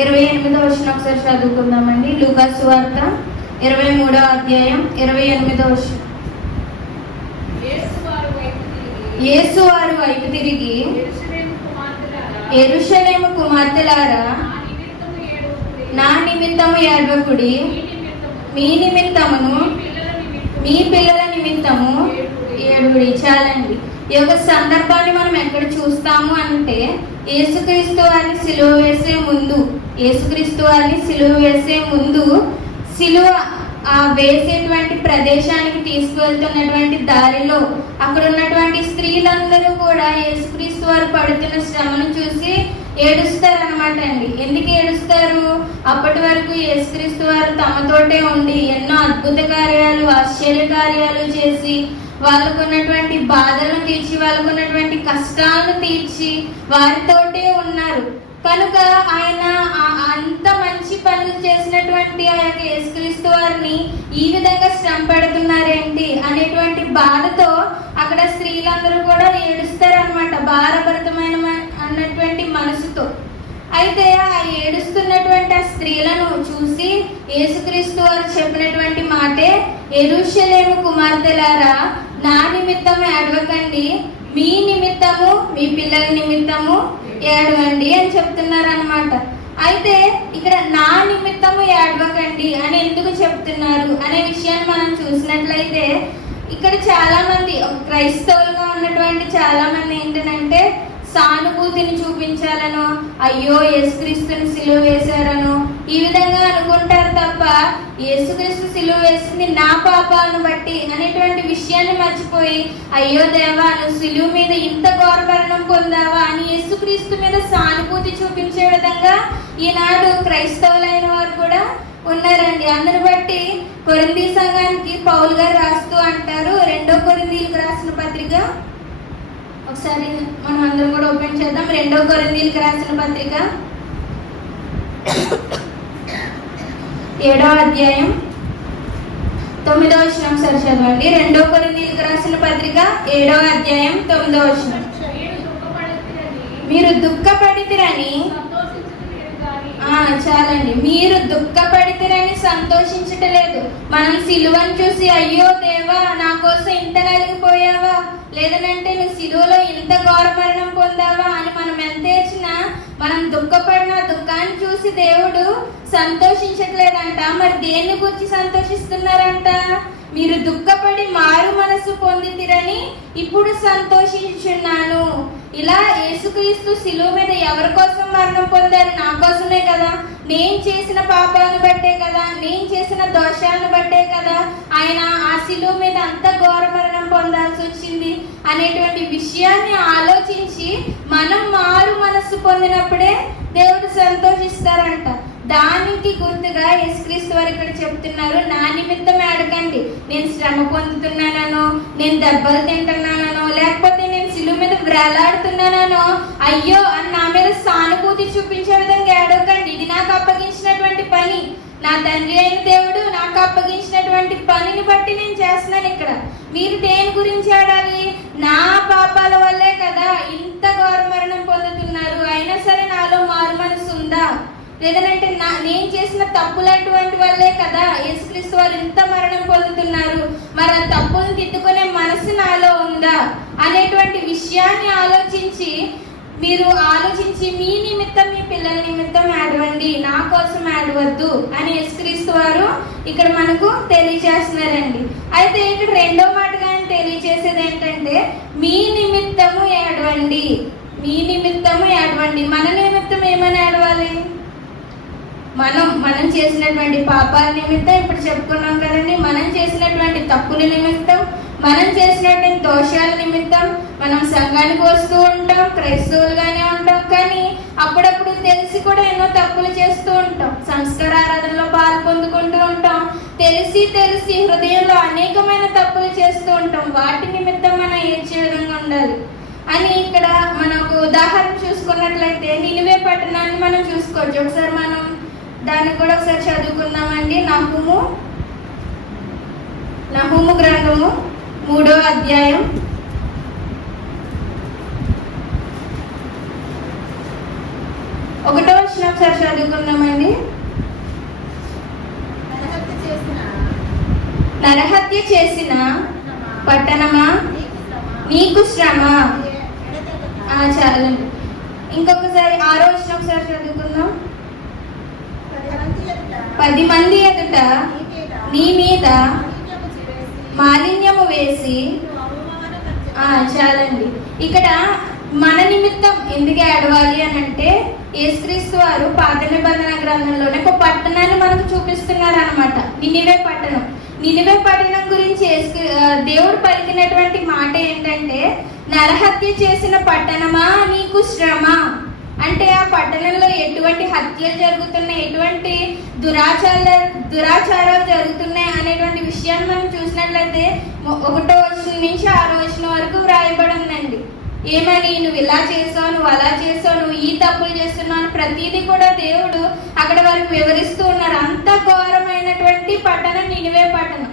28వ వచనం ఒకసారి చదువుకుందామండి. లూకా సువార్త 23వ అధ్యాయం 28వ వచనం. యేసు వారు వైపు తిరిగి, యెరూషలేము కుమార్తెలారా, నా నిమిత్తము ఏడవకుడి, మీ నిమిత్తమును మీ పిల్లల నిమిత్తము ఏడుగుడి. చాలండి. ఈ యొక్క సందర్భాన్ని మనం ఎక్కడ చూస్తాము అంటే, యేసుక్రీస్తు వారిని సిలువ వేసే ముందు సిలువ వేసేటువంటి ప్రదేశానికి తీసుకువెళ్తున్నటువంటి దారిలో అక్కడ ఉన్నటువంటి స్త్రీలందరూ కూడా యేసుక్రీస్తు వారు పడుతున్న శ్రమను చూసి ఏడుస్తారనమాట అండి. ఎందుకు ఏడుస్తారు? అప్పటి వరకు యేసుక్రీస్తు వారు తమతోటే ఉండి ఎన్నో అద్భుత కార్యాలు, ఆశ్చర్య కార్యాలు చేసి వాళ్ళకు ఉన్నటువంటి బాధలను తీర్చి, వాళ్ళకు ఉన్నటువంటి కష్టాలను తీర్చి వారితోటే ఉన్నారు. కనుక ఆయన అంత మంచి పనులు చేసినటువంటి ఆ యొక్క యేసుక్రీస్తు వారిని ఈ విధంగా శ్రమ పెడుతున్నారేంటి అనేటువంటి బాధతో అక్కడ స్త్రీలందరూ కూడా ఏడుస్తారనమాట, భారభరితమైన అన్నటువంటి మనసుతో. అయితే ఆ ఏడుస్తున్నటువంటి ఆ స్త్రీలను చూసి యేసుక్రీస్తు వారు చెప్పినటువంటి మాటే, యెరూషలేము కుమార్తెలారా, నా నిమిత్తము ఏడవకండి, మీ నిమిత్తము మీ పిల్లల నిమిత్తము ఏడవండి అని చెప్తున్నారు అనమాట. అయితే ఇక్కడ నా నిమిత్తము ఏడవకండి అని ఎందుకు చెప్తున్నారు అనే విషయాన్ని మనం చూసినట్లయితే, ఇక్కడ చాలా మంది క్రైస్తవులుగా ఉన్నటువంటి చాలా మంది ఏంటంటే సానుభూతిని చూపించాలనో, అయ్యో యేసుక్రీస్తుని సిలువ వేశారనో ఈ విధంగా అనుకుంటారు తప్ప, యేసుక్రీస్తు సిలువ వేసింది నా పాపాలను బట్టి అనేటువంటి విషయాన్ని మర్చిపోయి, అయ్యో దేవా నువ్వు సిలువ మీద ఇంత ఘోరమరణం పొందావా అని యేసుక్రీస్తు మీద సానుభూతి చూపించే విధంగా ఈనాడు క్రైస్తవులైన వారు కూడా ఉన్నారండి. అందుని బట్టి కొరింథీ సంఘానికి పౌలు గారు రాస్తూ అంటారు, 2 కొరింథీయులకు రాసిన పత్రిక ఒకసారి మనం అందరం కూడా ఓపెన్ చేద్దాం. 2 కొరింథీయులకు రాసిన పత్రిక 7వ అధ్యాయం 9వ వచనం ఒకసారి చదవండి. 2 కొరింథీయులకు రాసిన పత్రిక 7వ అధ్యాయం 9వ వచనం. మీరు దుఃఖపడితిరని, చాలండి, మీరు దుఃఖపడితిరని సంతోషించటలేదు. మనం సిలువను చూసి అయ్యో దేవా నా కోసం ఇంత నలిగిపోయావా, లేదనంటే నువ్వు సిలువలో ఇంత ఘోర మరణం పొందావా అని మనం ఎంత ఏడ్చినా, మనం దుఃఖపడిన దుఃఖాన్ని చూసి దేవుడు సంతోషించట్లేదంట. మరి దేన్ని గురించి సంతోషిస్తున్నారంట? మీరు దుఃఖపడి మారు మనసు పొందితిరని ఇప్పుడు సంతోషించున్నాను. ఇలా యేసుక్రీస్తు సిలువ మీద ఎవరి కోసం మరణం పొందారు? నా కోసమే కదా. నేను చేసిన పాపాలను బట్టే కదా, నేను చేసిన దోషాలను బట్టే కదా ఆయన ఆ సిలువ మీద అంత ఘోర మరణం పొందాల్సి వచ్చింది అనేటువంటి విషయాన్ని ఆలోచించి మనం మారు మనస్సు పొందినప్పుడే దేవుడు సంతోషిస్తారంట. దానికి గుర్తుగా యేసుక్రీస్తు వారు ఇక్కడ చెప్తున్నారు, నా నిమిత్తం ఏడకండి. నేను శ్రమ పొందుతున్నానో, నేను దెబ్బలు తింటున్నానో, లేకపోతే నేను సిలువ మీద వ్రేలాడుతున్నానో అయ్యో అని నా మీద సానుభూతి చూపించే విధంగా ఏడవకండి. ఇది నాకు అప్పగించినటువంటి పని, నా తండ్రి అయిన దేవుడు నాకు అప్పగించినటువంటి పనిని బట్టి నేను చేస్తున్నాను. ఇక్కడ మీరు దేని గురించి ఆడాలి? నా పాపాల వల్లే కదా ఇంత ఘోర మరణం పొందుతున్నారు, అయినా సరే నాలో మారు మనసు ఉందా, లేదంటే నేను చేసిన తప్పులటువంటి వల్లే కదా యేసుక్రీస్తు వారు ఇంత మరణం పొందుతున్నారు, మరి ఆ తప్పులను తిట్టుకునే మనసు నాలో ఉందా అనేటువంటి విషయాన్ని ఆలోచించి మీ నిమిత్తం మీ పిల్లల నిమిత్తం ఏడవండి, నా కోసం ఏడవద్దు అని యేసుక్రీస్తు వారు ఇక్కడ మనకు తెలియజేస్తున్నారండి. అయితే ఇక్కడ 2వ మాటగా ఆయన తెలియజేసేది ఏంటంటే, మీ నిమిత్తము ఏడవండి, మీ నిమిత్తము ఏడవండి. మన నిమిత్తం ఏమని ఏడవాలి? మనం చేసినటువంటి పాపాల నిమిత్తం ఇప్పుడు చెప్పుకున్నాం కదండి. మనం చేసినటువంటి తప్పుల నిమిత్తం, మనం చేసినటువంటి దోషాల నిమిత్తం మనం సంఘానికి వస్తూ ఉంటాం, క్రైస్తవులుగానే ఉంటాం. కానీ అప్పుడప్పుడు తెలిసి కూడా ఎన్నో తప్పులు చేస్తూ ఉంటాం. సంస్కార ఆరాధనలో పాలు పొందుకుంటూ ఉంటాం. తెలిసి హృదయంలో అనేకమైన తప్పులు చేస్తూ ఉంటాం. వాటి నిమిత్తం మనం ఏడ్చే విధంగా ఉండాలి అని ఇక్కడ మనకు ఉదాహరణ చూసుకున్నట్లయితే నినివే పట్టణాన్ని మనం చూసుకోవచ్చు. ఒకసారి మనం దాన్ని కూడా ఒకసారి చదువుకుందామండి. నహూము గ్రంథము 3వ అధ్యాయం 1వ వచ్చిన ఒకసారి చదువుకుందామండి. నరహత్య చేసిన పట్టణమా నీకు శ్రమ. చాలండి. ఇంకొకసారి 6వ వచనం ఒకసారి చదువుకుందాం. 10 మంది ఎదుట నీ మీద మాలిన్యము వేసి. చాలండి. ఇక్కడ మన నిమిత్తం ఎందుకు ఏడవాలి అని అంటే, యేసుక్రీస్తు వారు పాత నిబంధన గ్రంథంలోనే ఒక పట్టణాన్ని మనకు చూపిస్తున్నారు అనమాట. నినివే పట్టణం. నినివే పట్టణం గురించి దేవుడు పలికినటువంటి మాట ఏంటంటే, నరహత్య చేసిన పట్టణమా నీకు శ్రమ. అంటే ఆ పట్టణంలో ఎటువంటి హత్యలు జరుగుతున్నాయి, ఎటువంటి దురాచారాలు జరుగుతున్నాయి అనేటువంటి విషయాన్ని మనం చూసినట్లయితే 1వ వచనం నుంచి 6వ వచనం వరకు వ్రాయబడి ఉందండి. ఏమని, నువ్వు ఇలా చేసావు, నువ్వు అలా చేసావు, నువ్వు ఈ తప్పులు చేస్తున్నావు అని ప్రతిదీ కూడా దేవుడు అక్కడ వారికి వివరిస్తూ ఉన్నారు. అంత ఘోరమైనటువంటి పట్టణం నినివే పట్టణం.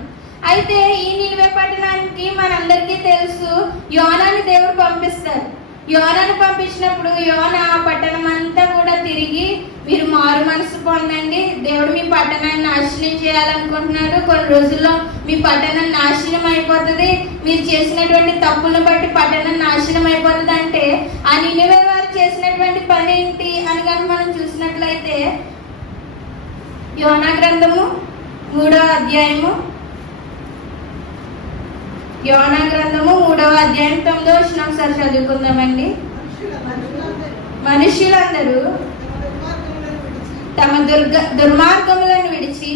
అయితే ఈ నినివే పట్టణానికి మనందరికీ తెలుసు, యోనాని దేవుడు పంపిస్తారు. యోనాను పంపించినప్పుడు యోనా ఆ పట్టణం అంతా కూడా తిరిగి, మీరు మారు మనసు పొందండి, దేవుడు మీ పట్టణాన్ని నాశనం చేయాలనుకుంటున్నారు, కొన్ని రోజుల్లో మీ పట్టణం నాశనం అయిపోతుంది, మీరు చేసినటువంటి తప్పులను బట్టి పట్టణం నాశనం అయిపోతుంది అంటే ఆ నినివే వారు చేసినటువంటి పని ఏంటి అని కనుక మనం చూసినట్లయితే, యోనా గ్రంథము 3వ అధ్యాయము, యోనా గ్రంథము 3వ అధ్యాయం 9వ వచనం ఒకసారి చదువుకుందామండి. మనుష్యులందరూ తమ దుర్మార్గములను విడిచి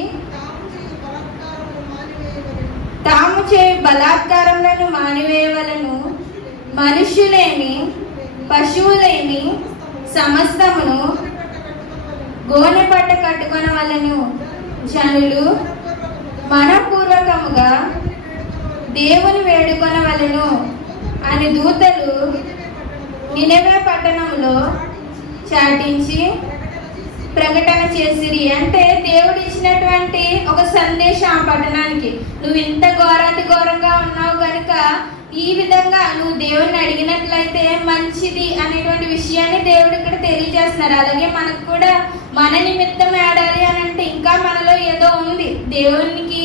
తాము చేయు బలాత్కారములను మానివేయవలను. మనుష్యులేమి పశువులేమి సమస్తమును గోనె పట్ట కట్టుకొనవలెను. జనులు మనపూర్వకముగా దేవుని వేడుకొనవలెను అని దూతలు నినివే పట్టణంలో చాటించి ప్రకటన చేసిరి. అంటే దేవుడు ఇచ్చినటువంటి ఒక సందేశం ఆ పట్టణానికి, నువ్వు ఇంత ఘోరాతి ఘోరంగా ఉన్నావు కనుక ఈ విధంగా నువ్వు దేవుణ్ణి అడిగినట్లయితే మంచిది అనేటువంటి విషయాన్ని దేవుడు ఇక్కడ తెలియజేస్తున్నారు. అలాగే మనకు కూడా మన నిమిత్తం ఏడాలి అని అంటే ఇంకా మనలో ఏదో ఉంది. దేవునికి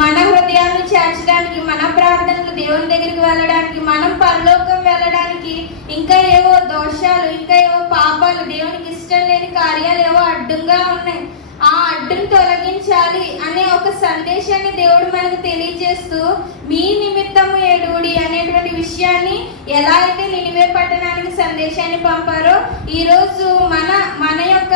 మన హృదయాన్ని చేర్చడానికి, మన ప్రార్థనలు దేవుని దగ్గరికి వెళ్ళడానికి, మనం పరలోకం వెళ్ళడానికి ఇంకా ఏవో దోషాలు, ఇంకా ఏవో పాపాలు, దేవునికి ఇష్టం లేని కార్యాలు ఏవో అడ్డంగా ఉన్నాయి. ఆ అడ్డును తొలగించాలి అనే ఒక సందేశాన్ని దేవుడు మనకు తెలియజేస్తూ, మీ నిమిత్తము ఏడుడి అనేటువంటి విషయాన్ని ఎలా అయితే నినివే పట్టణానికి సందేశాన్ని పంపారో, ఈరోజు మన యొక్క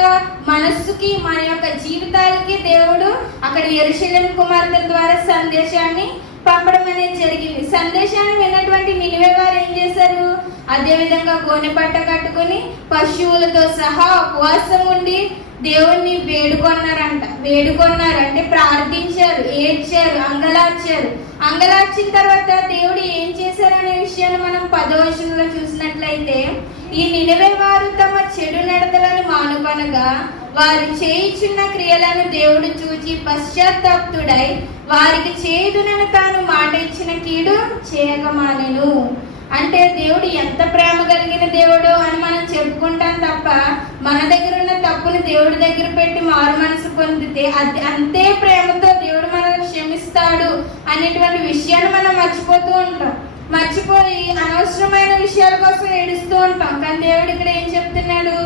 మనస్సుకి, మన యొక్క జీవితాలకి దేవుడు అక్కడ యెరూషలేము కుమార్తెల ద్వారా సందేశాన్ని పంపడం అనేది జరిగింది. సందేశాన్ని విన్నటువంటి నినివే వారు ఏం చేశారు, అదే విధంగా గోనె పట్ట కట్టుకుని పశువులతో సహా ఉపవాసం ఉండి దేవుణ్ణి వేడుకొన్నారంటే ప్రార్థించారు, ఏడ్చారు, అంగలార్చిన తర్వాత దేవుడు ఏం చేశారనే విషయాన్ని మనం 10వ వచనంలో చూసినట్లయితే, ఈ నినివే వారు తమ చెడు నడతలను మానుకొనగా వారు చేయుచున్న క్రియలను దేవుడు చూచి పశ్చాత్తాప్తుడై వారికి చేదునని తాను మాట ఇచ్చిన కీడు చేయకమానెను. అంటే దేవుడు ఎంత ప్రేమ కలిగిన దేవుడు అని మనం చెప్పుకుంటాం తప్ప, మన దగ్గర ఉన్న తప్పుని దేవుడి దగ్గర పెట్టి మారు మనసు పొందితే అది అంతే ప్రేమతో దేవుడు మనల్ని క్షమిస్తాడు అనేటువంటి విషయాన్ని మనం మర్చిపోతూ ఉంటాం. మర్చిపోయి అనవసరమైన విషయాల కోసం ఏడుస్తూ ఉంటాం. కానీ దేవుడు ఇక్కడ ఏం చెప్తున్నాడు,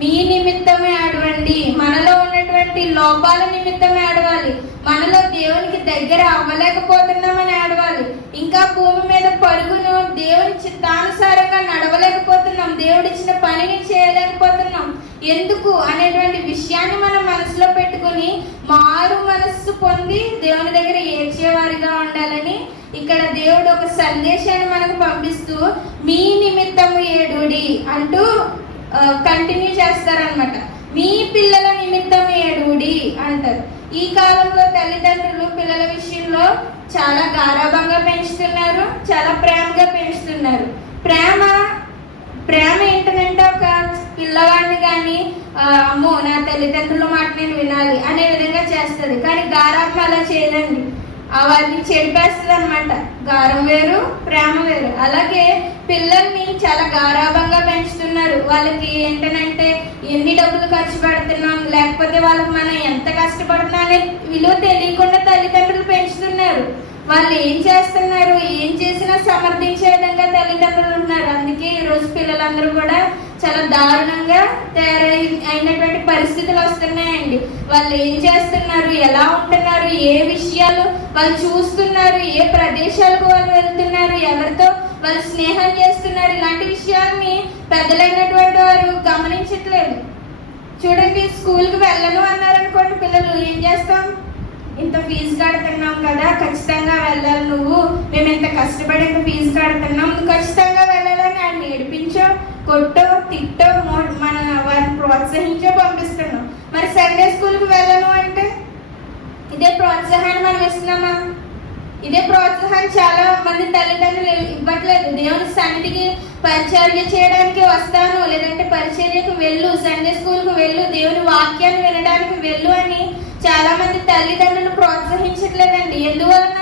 మీ నిమిత్తమే ఆడవండి, మనలో ఉన్నటువంటి లోపాల నిమిత్తమే ఆడవాలి, మనలో దేవునికి దగ్గర అవ్వలేకపోతున్నామని ఆడవాలి, ఇంకా భూమి మీద పరుగును దేవుని చిత్తానుసారంగా నడవలేకపోతున్నాం, దేవుడిచ్చిన పనిని చేయలేకపోతున్నాం, ఎందుకు అనేటువంటి విషయాన్ని మనం మనసులో పెట్టుకుని మారు మనస్సు పొంది దేవుని దగ్గర ఏడ్చేవారిగా ఉండాలని ఇక్కడ దేవుడు ఒక సందేశాన్ని మనకు పంపిస్తూ, మీ నిమిత్తము ఏడుడి అంటూ కంటిన్యూ చేస్తారనమాట. మీ పిల్లల నిమిత్తం ఏడుడి అంటారు. ఈ కాలంలో తల్లిదండ్రులు పిల్లల విషయంలో చాలా గారాబంగా పెంచుతున్నారు, చాలా ప్రేమగా పెంచుతున్నారు. ప్రేమ ఏంటంటే ఒక పిల్లవాడిని కానీ అమ్మో నా తల్లిదండ్రుల మాట నేను వినాలి అనే విధంగా చేస్తుంది. కానీ గారాబం అలా చేయదండి. వారిని చెడిపేస్తుంది అనమాట. గారం వేరు, ప్రేమ వేరు. అలాగే పిల్లల్ని చాలా గారాబంగా పెంచుతున్నారు. వాళ్ళకి ఏంటంటే ఎన్ని డబ్బులు ఖర్చు పెడుతున్నాం, లేకపోతే వాళ్ళకి మనం ఎంత కష్టపడుతున్నాం అనే విలువ తెలియకుండా తల్లిదండ్రులు పెంచుతున్నారు. వాళ్ళు ఏం చేస్తున్నారు, ఏం చేసినా సమర్థించే విధంగా తల్లిదండ్రులు ఉన్నారు. అందుకే ఈరోజు పిల్లలందరూ కూడా చాలా దారుణంగా అయినటువంటి పరిస్థితులు వస్తున్నాయండి. వాళ్ళు ఏం చేస్తున్నారు, ఎలా ఉంటున్నారు, ఏ విషయాలు వాళ్ళు చూస్తున్నారు, ఏ ప్రదేశాలకు వాళ్ళు వెళ్తున్నారు, ఎవరితో వాళ్ళు స్నేహం చేస్తున్నారు, ఇలాంటి విషయాల్ని పెద్దలైనటువంటి వారు గమనించట్లేదు. చూడండి, స్కూల్కి వెళ్ళను అన్నారనుకోండి, పిల్లలు ఏం చేస్తాం, ఇంత ఫీజు కడుతున్నాం కదా, ఖచ్చితంగా వెళ్ళాలి, నువ్వు మేము ఇంత కష్టపడి ఇంత ఫీజు కడుతున్నాం, నువ్వు ఖచ్చితంగా వెళ్ళాలని ఆయన ఏడిపించో, కొట్టో, తిట్టో, మన వారిని ప్రోత్సహించో పంపిస్తున్నాం. మరి సండే స్కూల్కి వెళ్ళను అంటే ఇదే ప్రోత్సాహాన్ని మనం ఇస్తున్నామా? ఇదే ప్రోత్సాహాన్ని చాలా మంది తల్లిదండ్రులు ఇవ్వట్లేదు. దేవుని సన్నిధికి పరిచర్య చేయడానికి వస్తాను, లేదంటే పరిచర్యకు వెళ్ళు, సండే స్కూల్కి వెళ్ళు, దేవుని వాక్యాన్ని వినడానికి వెళ్ళు అని చాలా మంది తల్లిదండ్రులు ప్రోత్సహించట్లేదండి. ఎందువలన?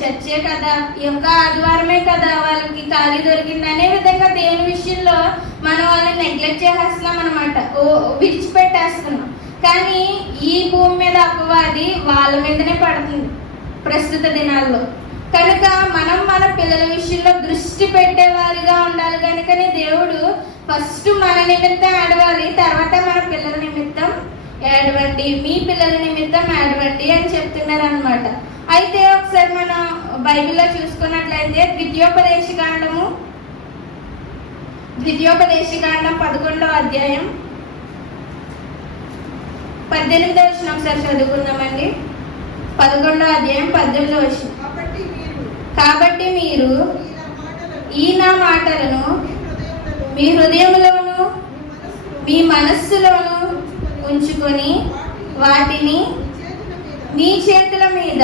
చర్చే కదా, ఇంకా ఆదివారమే కదా వాళ్ళకి ఖాళీ దొరికింది అనే విధంగా దేవుని విషయంలో మనం వాళ్ళని నెగ్లెక్ట్ చేసేస్తున్నాం అనమాట, విడిచిపెట్టేస్తున్నాం. కానీ ఈ భూమి మీద అపవాది వాళ్ళ మీదనే పడుతుంది ప్రస్తుత దినాల్లో. కనుక మనం మన పిల్లల విషయంలో దృష్టి పెట్టేవారిగా ఉండాలి. కనుకనే దేవుడు ఫస్ట్ మన నిమిత్తం ఏడవాలి, తర్వాత మన పిల్లల నిమిత్తం ఏడవండి, మీ పిల్లల నిమిత్తం ఏడవండి అని చెప్తున్నారు అనమాట. అయితే ఒకసారి మనం బైబిల్లో చూసుకున్నట్లయితే ద్వితీయోపదేశకాండం 11వ అధ్యాయం 18వ వచనం ఒకసారి చదువుకుందామండి. 11వ అధ్యాయం 18వ వచనం. కాబట్టి మీరు ఈ నా మాటలను మీ హృదయంలోను మీ మనస్సులోను ఉంచుకొని వాటిని మీ చేతుల మీద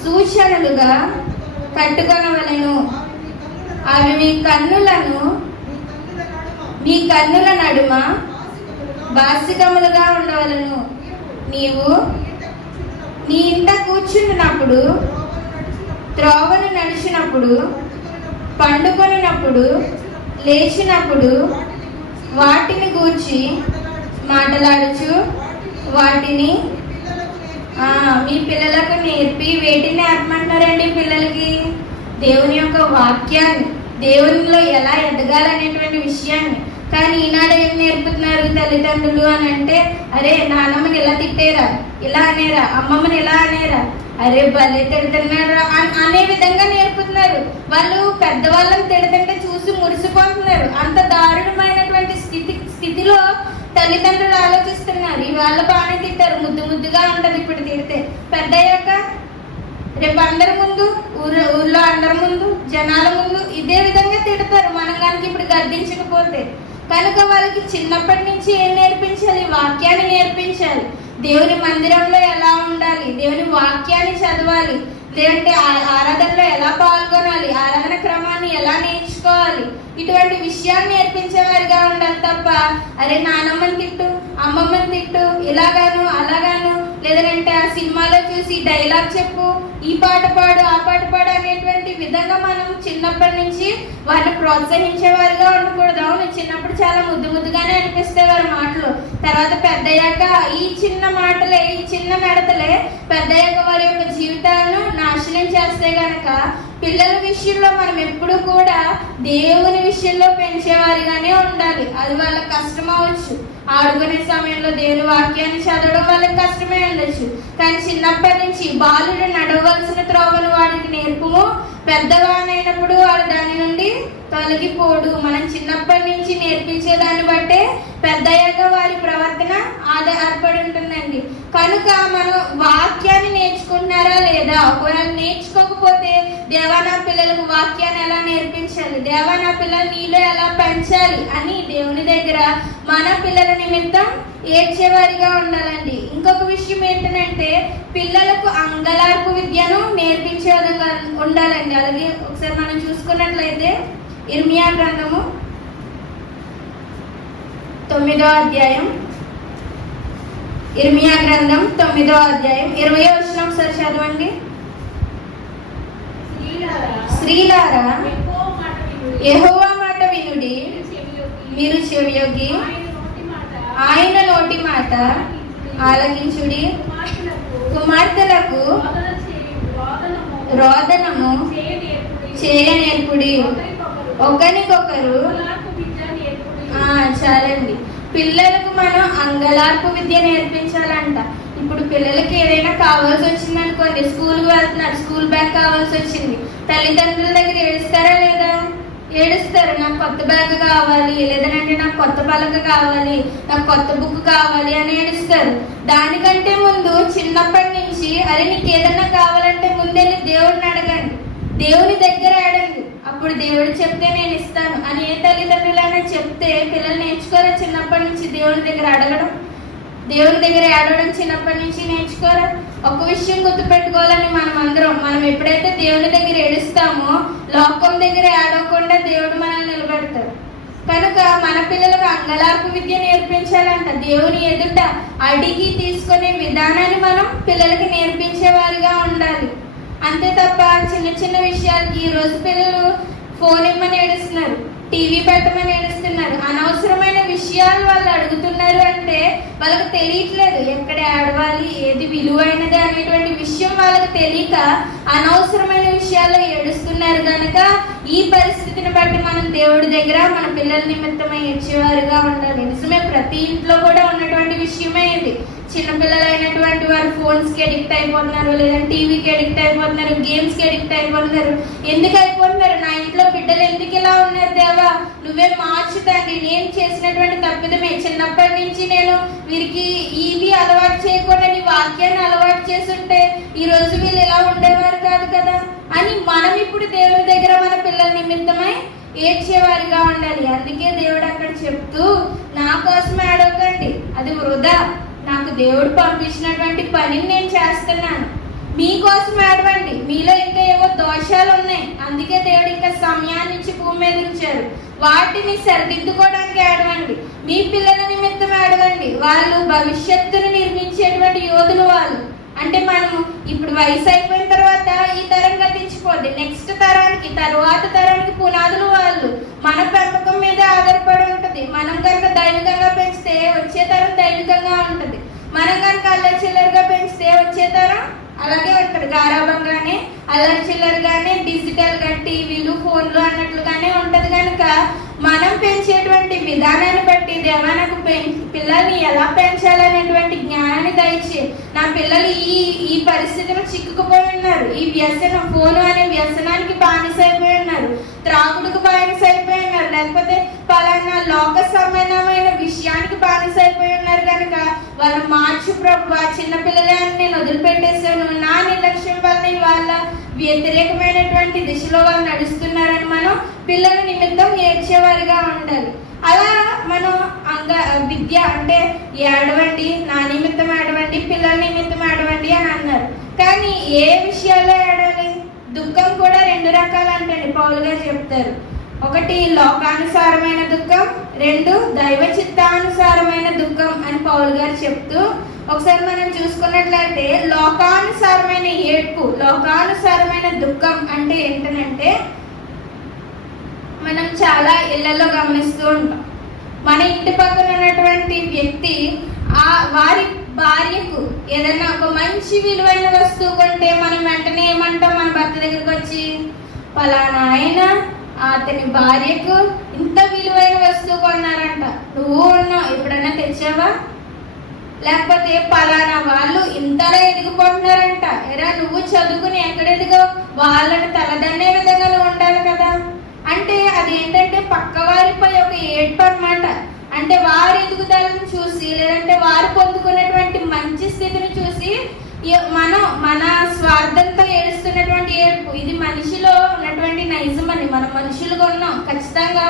సూచనలుగా కట్టుకొనవలెను. అవి మీ కన్నుల నడుమ బాసికములుగా ఉండవలను. నీవు నీ ఇంట కూర్చున్నప్పుడు, త్రోవను నడిచినప్పుడు, పండుకొనినప్పుడు, లేచినప్పుడు వాటిని గూర్చి మాట్లాడుచు వాటిని మీ పిల్లలకు నేర్పి. వేటిని నేర్పమంటారండి పిల్లలకి? దేవుని యొక్క వాక్యాన్ని, దేవునిలో ఎలా ఎదగాలనేటువంటి విషయాన్ని. కానీ ఈనాడు ఏం నేర్పుతున్నారు తల్లిదండ్రులు అని అంటే, అరే నాన్నమ్మని ఇలా తిట్టేరా, ఇలా అనేరా, అమ్మమ్మని ఇలా అనేరా, అరే భలే తిడుతున్నారా అనే విధంగా నేర్పుతున్నారు. వాళ్ళు పెద్దవాళ్ళని తిడుతుంటే చూసి మురిసిపోతున్నారు. అంత దారుణమైనటువంటి స్థితిలో తల్లిదండ్రులు ఆలోచిస్తున్నారు. ఇవాళ బాగానే తిట్టారు, ముద్దుగా ఉంటది ఇప్పుడు తిడితే, పెద్ద అయ్యాక రేపు అందరి ముందు, ఊర్లో అందరి ముందు, జనాల ముందు ఇదే విధంగా తిడతారు మనం కనుక ఇప్పుడు గద్దించకపోతే. కనుక వాళ్ళకి చిన్నప్పటి నుంచి ఏం నేర్పించాలి? వాక్యాన్ని నేర్పించాలి. దేవుని మందిరంలో ఎలా ఉండాలి, దేవుని వాక్యాన్ని చదవాలి, లేదంటే ఆరాధనలో ఎలా పాల్గొనాలి, ఆరాధన క్రమాన్ని ఎలా నేర్చుకోవాలి, ఇటువంటి విషయాలు నేర్పించేవారిగా ఉండాలి తప్ప అరే నానమ్మని తిట్టు, అమ్మమ్మని తిట్టు, ఇలాగాను అలాగాను, లేదంటే ఆ సినిమాలో చూసి డైలాగ్ చెప్పు, ఈ పాట పాడు, ఆ పాట పాడు అనేటువంటి విధంగా మనం చిన్నప్పటి నుంచి వారిని ప్రోత్సహించేవారిగా ఉండకూడదు. అవును, చిన్నప్పుడు చాలా ముద్దుగానే అనిపిస్తాయి వారి మాటలు. తర్వాత పెద్దయ్యాక ఈ చిన్న మాటలే, ఈ చిన్న నడతలే పెద్దయ్యాక వారి యొక్క జీవితాలను నాశనం చేస్తే గనక పిల్లల విషయంలో మనం ఎప్పుడు కూడా దేవుని విషయంలో పెంచేవారిగానే ఉండాలి. అది వాళ్ళకి కష్టం అవ్వచ్చు, ఆడుకునే సమయంలో దేవుని వాక్యాన్ని చదవడం వాళ్ళకి కష్టమే ఉండొచ్చు. కానీ చిన్నప్పటి నుంచి బాలుడు నడవలసిన త్రోవను వాడికి నేర్పుము, పెద్దవానైనప్పుడు వాడు దాని నుండి తొలగిపోడు. మనం చిన్నప్పటి నుంచి నేర్పించే దాన్ని బట్టే పెద్దయ్యాక వారి ప్రవర్తన ఆధారపడి ఉంటుందండి. కనుక మనం వాక్యాన్ని నేర్చుకుంటున్నారా లేదా? ఒకవేళ నేర్చుకోకపోతే దేవా నా పిల్లలకు వాక్యాన్ని ఎలా నేర్పించాలి, దేవా నా పిల్లలు నీలో ఎలా పెంచాలి అని దేవుని దగ్గర మన పిల్లల నిమిత్తం ఏడ్చేవారిగా ఉండాలండి. ఇంకొక విషయం ఏంటంటే పిల్లలకు అంగలార్పు విద్యను నేర్పించే విధంగా ఉండాలండి. అలాగే ఒకసారి మనం చూసుకున్నట్లయితే ఇర్మియా గ్రంథము 9వ అధ్యాయం ఇర్మియా గ్రంథం 9వ అధ్యాయం 20వ వచనం సార్ చదవండి. స్త్రీలారా యెహోవా మాట వినుడి, మీరు చెవియొగ్గి ఆయన నోటి మాట ఆలకించుడి. కుమార్తెలకు రోదనము చేయనేర్పుడి, ఒకరికొకరు. చాలండి. పిల్లలకు మనం అంగలార్పు విద్య నేర్పించాలంట. ఇప్పుడు పిల్లలకి ఏదైనా కావాల్సి వచ్చింది అనుకోండి, స్కూల్కి వెళ్తున్నారు, స్కూల్ బ్యాగ్ కావాల్సి వచ్చింది, తల్లిదండ్రుల దగ్గర ఏడుస్తారా లేదా? ఏడుస్తారు. నాకు కొత్త బ్యాగ్ కావాలి, లేదంటే నాకు కొత్త పలక కావాలి, నాకు కొత్త బుక్ కావాలి అని ఏడుస్తారు. దానికంటే ముందు చిన్నప్పటి నుంచి అరే నీకు ఏదన్నా కావాలంటే ముందెళ్ళి దేవుడిని అడగండి, దేవుని దగ్గర అడగండి, అప్పుడు దేవుడు చెప్తే నేను ఇస్తాను అని ఏ తల్లిదండ్రులైనా చెప్తే పిల్లలు నేర్చుకోరా చిన్నప్పటి నుంచి దేవుని దగ్గర అడగడం, దేవుని దగ్గర ఏడవడం చిన్నప్పటి నుంచి నేర్చుకోరా? ఒక విషయం గుర్తుపెట్టుకోవాలని మనం ఎప్పుడైతే దేవుని దగ్గర ఏడుస్తామో లోకం దగ్గర ఏడవకుండా దేవుడు మనల్ని నిలబెడతాడు. కనుక మన పిల్లలకు అంగలార్పు విద్య నేర్పించాలంట. దేవుని ఎదుట అడిగి తీసుకునే విధానాన్ని మనం పిల్లలకి నేర్పించేవారిగా ఉండాలి. అంతే తప్ప చిన్న చిన్న విషయాలకి ఈ రోజు పిల్లలు ఫోన్ ఇమ్మని ఏడుస్తున్నారు, టీవీ పెట్టమని ఏడుస్తున్నారు. అనవసరమైన విషయాలు వాళ్ళు అడుగుతున్నారు అంటే వాళ్ళకి తెలియట్లేదు ఎక్కడ ఆడవాలి, ఏది విలువైనది అనేటువంటి విషయం వాళ్ళకి తెలియక అనవసరమైన విషయాల్లో ఏడుస్తున్నారు. కనుక ఈ పరిస్థితిని బట్టి మనం దేవుడి దగ్గర మన పిల్లల నిమిత్తమై ఇచ్చేవారుగా ఉండాలి. నిజమే, ప్రతి ఇంట్లో కూడా ఉన్నటువంటి విషయమే ఇది. చిన్నపిల్లలైనటువంటి వారు ఫోన్స్కి అడిక్ట్ అయిపోతున్నారు, లేదా టీవీకి అడిక్ట్ అయిపోతున్నారు, గేమ్స్కి అడిక్ట్ అయిపోతున్నారు. ఎందుకు అయిపోతున్నారు? నా ఇంట్లో బిడ్డలు ఎందుకు ఇలా ఉన్నారు దేవా, నువ్వే మార్చుతాండి. నేను చేసినటువంటి తప్పిదమే, చిన్నప్పటి నుంచి నేను వీరికి ఇవి అలవాటు చేయకుండా నీ వాక్యాన్ని అలవాటు చేస్తుంటే ఈ రోజు వీళ్ళు ఇలా ఉండేవారు కాదు కదా అని మనం ఇప్పుడు దేవుని దగ్గర మన పిల్లల నిమిత్తమై ఏడ్చేవారిగా ఉండాలి. అందుకే దేవుడు అక్కడ చెప్తూ నా కోసమే అడగండి, అది వృధా, నాకు దేవుడు పంపించినటువంటి పనిని నేను చేస్తున్నాను, మీకోసం ఏడవండి. మీలో ఇంకా ఏవో దోషాలు ఉన్నాయి, అందుకే దేవుడు ఇంకా సమయాన్ని ఇచ్చి భూమి మీద ఉంచారు, వాటిని సరిదిద్దుకోవడానికి ఏడవండి. మీ పిల్లల నిమిత్తం ఏడవండి. వాళ్ళు భవిష్యత్తును నిర్మించేటువంటి యోధులు వాళ్ళు. అంటే మనము ఇప్పుడు వయసు అయిపోయిన తర్వాత ఈ తరం గతించిపోద్ది, నెక్స్ట్ తరానికి తరువాత తరానికి పునాదులు వాళ్ళు. మన పెంపకం మీద ఆధారపడి ఉంటుంది. మనం కనుక దైవికంగా పెంచితే వచ్చే తరం దైవికంగా ఉంటుంది, మనం కనుక అల్లరి చిల్లరగా పెంచితే వచ్చే తరం అలాగే ఉంటుంది, గారాభంగానే అల్లరి చిల్లరగానే డిజిటల్ గా టీవీలు ఫోన్లు అన్నట్లుగానే ఉంటది. కనుక మనం పెంచేటువంటి విధానాన్ని బట్టి దేవా నాకు పిల్లల్ని ఎలా పెంచాలనేటువంటి జ్ఞానాన్ని దయచి, నా పిల్లలు ఈ పరిస్థితిలో చిక్కుకుపోయి ఉన్నారు, ఈ వ్యసనం ఫోను అనే వ్యసనానికి బానిసైపోయి ఉన్నారు, త్రాగుడుకు బానిసైపోయి ఉన్నారు, లేకపోతే పలానా లోక సంబంధమైన విషయానికి బానిసైపోయి ఉన్నారు. కనుక వాళ్ళు మార్చు ప్రభు, చిన్నపిల్లలే అని నేను వదిలిపెట్టేశాను, నా నిర్లక్ష్యం వల్ల వాళ్ళ వ్యతిరేకమైనటువంటి దిశలో వాళ్ళు నడుస్తున్నారని మనం పిల్లల నిమిత్తం నేర్చేవారిగా ఉండాలి. అలా మనం విద్య అంటే ఏడవండి, నా నిమిత్తం ఏడవండి, పిల్లల నిమిత్తం ఏడవండి అని అన్నారు. కానీ ఏ విషయాల్లో ఏడాలి? దుఃఖం కూడా రెండు రకాలు అంటండి పౌలు గారు చెప్తారు. ఒకటి లోకానుసారమైన దుఃఖం, రెండు దైవ చిత్తానుసారమైన దుఃఖం అని పౌలు గారు చెప్తూ, ఒకసారి మనం చూసుకున్నట్లయితే లోకానుసారమైన ఏడ్పు, లోకానుసారమైన దుఃఖం అంటే ఏంటంటే మనం చాలా ఇళ్లలో గమనిస్తూ ఉంటాం. మన ఇంటి పక్కన ఉన్నటువంటి వ్యక్తి వారి భార్యకు ఏదైనా ఒక మంచి విలువైన వస్తువు కొంటే మనం వెంటనే ఏమంటాం? మన భర్త దగ్గరికి వచ్చి, పలానా ఆయన అతని భార్యకు ఇంత విలువైన వస్తువు కొన్నారంట, నువ్వు ఉన్నావు, ఎప్పుడైనా తెచ్చావా? లేకపోతే పలానా వాళ్ళు ఇంతలా ఎదిగిపోతున్నారంట, ఎరా నువ్వు చదువుకుని ఎక్కడ ఎదిగో, వాళ్ళని తలదన్నే విధంగా నువ్వు ఉండాలి కదా. అంటే అది ఏంటంటే పక్కవారిపై ఒక ఏడ్పు అన్నమాట. అంటే వారి ఎదుగుదలను చూసి, లేదంటే వారు పొందుకున్నటువంటి మంచి స్థితిని చూసి మన స్వార్థంతో ఏడుస్తున్నటువంటి ఏడుపు. ఇది మనిషిలో ఉన్నటువంటి నైజం అని, మనం మనుషులుగా ఉన్నాం. ఖచ్చితంగా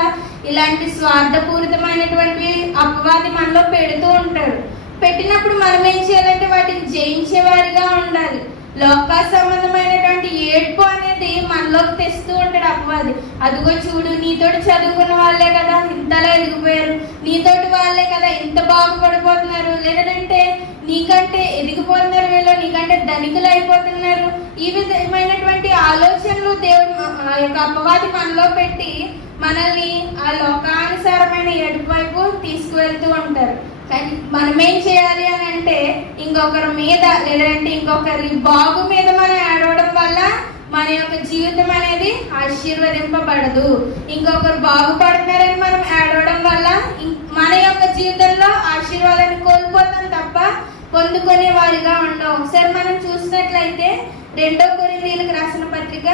ఇలాంటి స్వార్థపూరితమైనటువంటి అపవాది మనలో పెడుతూ ఉంటాడు. పెట్టినప్పుడు మనం ఏం చేయాలంటే వాటిని జయించేవారిగా ఉండాలి. లోక సంబంధమైనటువంటి ఏడ్పు అనేది మనలోకి తెస్తూ ఉంటాడు అపవాది. అదిగో చూడు, నీతోటి చదువుకున్న వాళ్ళే కదా ఇంతలా ఎదిగిపోయారు, నీతోటి వాళ్ళే కదా ఇంత బాగుపడిపోతున్నారు, లేదంటే నీ నీకంటే ఎదిగిపోతున్నారు, వీళ్ళు నీకంటే ధనికులు అయిపోతున్నారు. ఈ విధమైనటువంటి ఆలోచనలు దేవుడు ఆ యొక్క అపవాది మనలో పెట్టి మనల్ని ఆ లోకానుసారమైన ఏడుపు వైపు తీసుకువెళ్తూ ఉంటారు. కానీ మనం ఏం చేయాలి అని అంటే, ఇంకొకరి మీద లేదంటే ఇంకొకరి బాగు మీద మనం ఏడవడం వల్ల మన యొక్క జీవితం అనేది ఆశీర్వదింపబడదు. ఇంకొకరు బాగుపడుతున్నారని మనం ఏడవడం వల్ల మన యొక్క జీవితంలో ఆశీర్వాదాన్ని కోల్పోతాం తప్ప పొందుకునే వారిగా ఉండవు. ఒకసారి మనం చూసినట్లయితే 2 కొరింథీయులకు రాసిన పత్రిక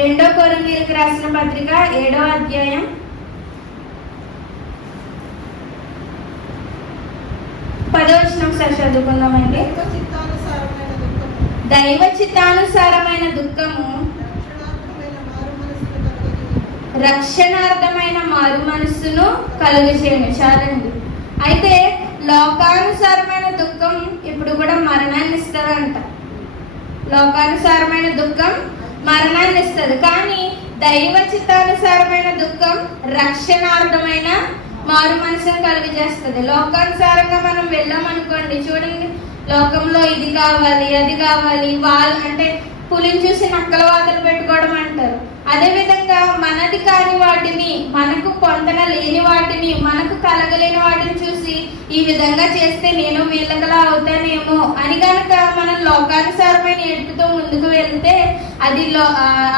7వ అధ్యాయం 10వ వచనం ఒకసారి చదువుకుందామండి. దైవ చిత్తానుసారమైన దుఃఖము రక్షణార్థమైన మారు మనస్సును కలుగజేయును. చాలండి. అయితే లోకానుసారమైన దుఃఖం ఇప్పుడు కూడా మరణాన్ని ఇస్తుందంట. లోకానుసారమైన దుఃఖం మరణాన్ని ఇస్తుంది. కానీ దైవ చిత్తానుసారమైన దుఃఖం రక్షణార్థమైన మారు మనసును కలుగజేస్తుంది. లోకానుసారంగా మనం వెళ్ళామనుకోండి, చూడండి, లోకంలో ఇది కావాలి అది కావాలి, వాళ్ళు అంటే పులిని చూసి నక్కల వాతలు పెట్టుకోవడం అంటారు. అదేవిధంగా మనది కాని వాటిని, మనకు పొందన లేని వాటిని, మనకు కలగలేని వాటిని చూసి ఈ విధంగా చేస్తే నేను వీళ్ళకలా అవుతానేమో అని కనుక మనం లోకానుసారమైన ఏడుపుతో ముందుకు వెళ్తే అది